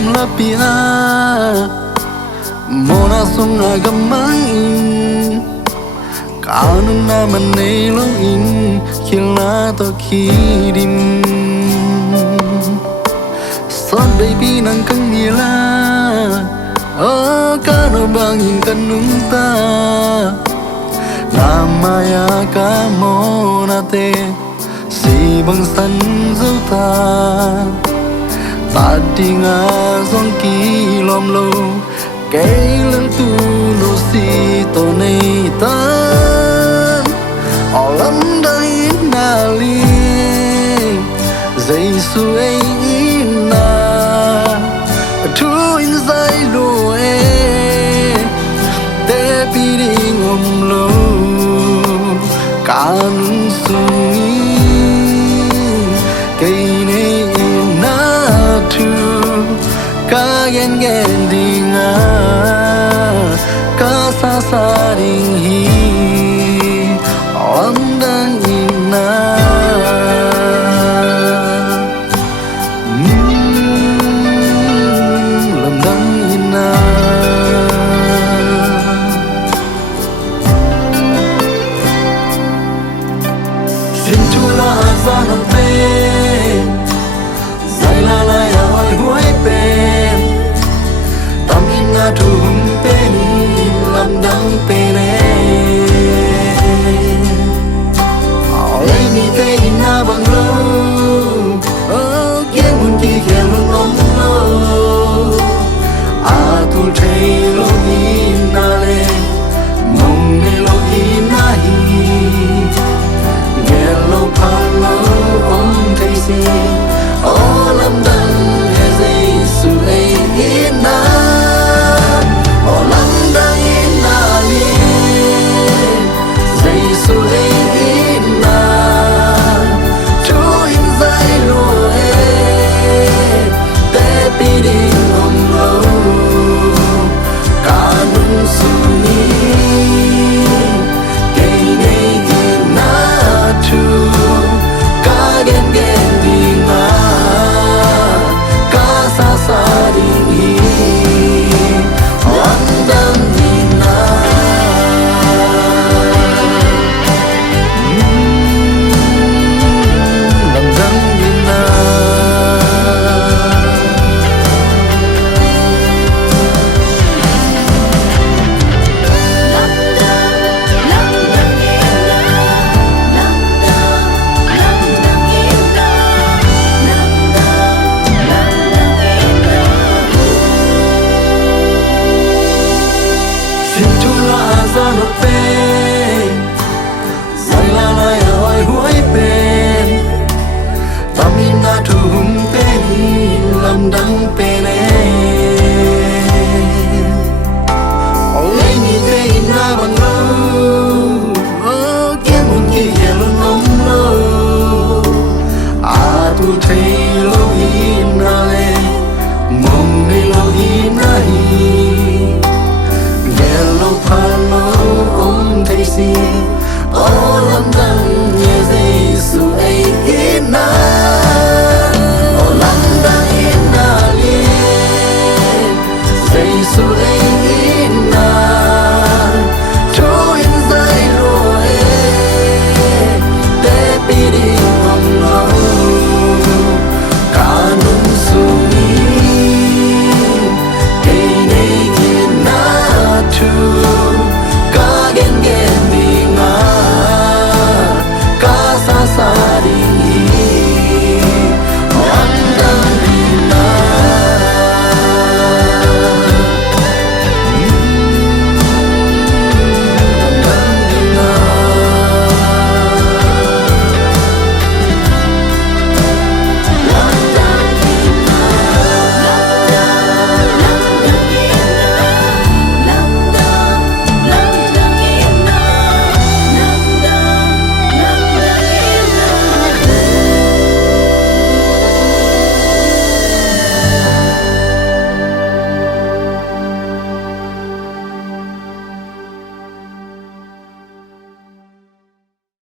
lam la pia mona sunga gamang kanun na manelo in kila to kidim son baby nang kang nila oh kano bangin kanung ta namaya ka mona te si bang san dấu ta ta đi ngã dòng kỳ lom lâu cái lần tu lô si tổ này ta ở lắm đây na li dây suy na thu in dây lô e te pi đi ngom lâu can suy cây này na thu ca gen gen đi ngã ca sa sa ding hi om đang in na lam đang in na xin chu la ra nông tên dài la la ya hỏi huế bên tâm in na thum bên lam đang bên lấy mi tên in na bằng lâu kiếm muốn đi khéo luôn ôm lâu thu thấy lo in na le mong nghe lo in na hi nghe lo pa lo ôm thấy si lam đang nghe dây su ấy in na lam đang in na li dây su ấy in na chú in dây lo e te pi đi ngom lâu cả nung su ni cây này in na thu cả gen gen đi ngã ca sa sa đi lam đang in na lam đang in na xin chu la ra nộp bên dài la la ya hỏi huế bên tâm in na thum bên lam đang bên